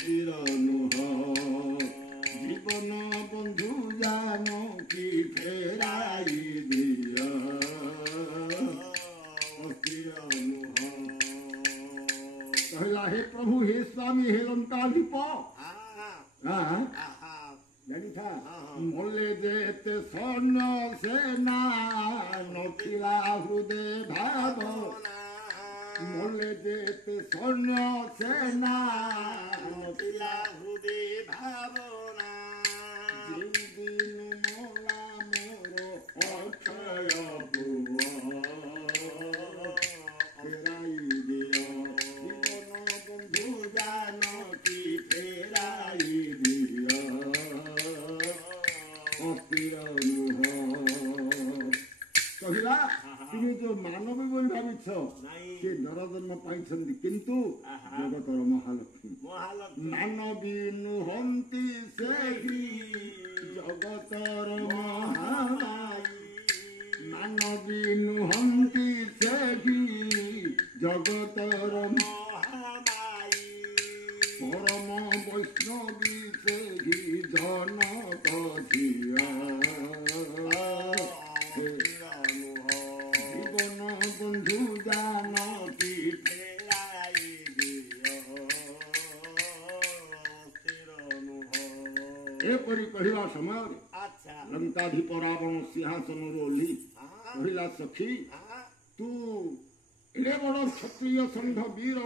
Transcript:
ଅସ୍ଥିର ନୁହ ଜୀବନ ବନ୍ଧୁ ଜାନକୀ ଫେରାଇ ଦିଅ ଅସ୍ଥିର ନୁହ। କହିଲା हे प्रभु हे स्वामी हे लंकाधिप जानी था मोले जेते सैन्य सेना नथिला हृदय भाव मोले जेते सैन्य सेना नथिला हृदय भावना दिन मोला मोर अक्षय पुआ फेराई दियो जीवन बंधु जानकी फेराई दियो अस्थिर नुह। कहला তুমি जो मानवी बोली भाविछ से नरजन्म पाइछन्ति किंतु जगतर महालक्ष्मी मानवी नुहंती सेहि जगतर महामाई मानवी नुहंती सेहि जगतर महामाई परम वैष्णवी सेहि जनक धिया जीवन बंधु जानकी फेराई दियो स्थिर नुह। एपरी कहवा समय अच्छा लंकाधिप रावण सिंहासन ओह्ली कहला सखी तू एडे बड़ क्षत्रिय संघ वीर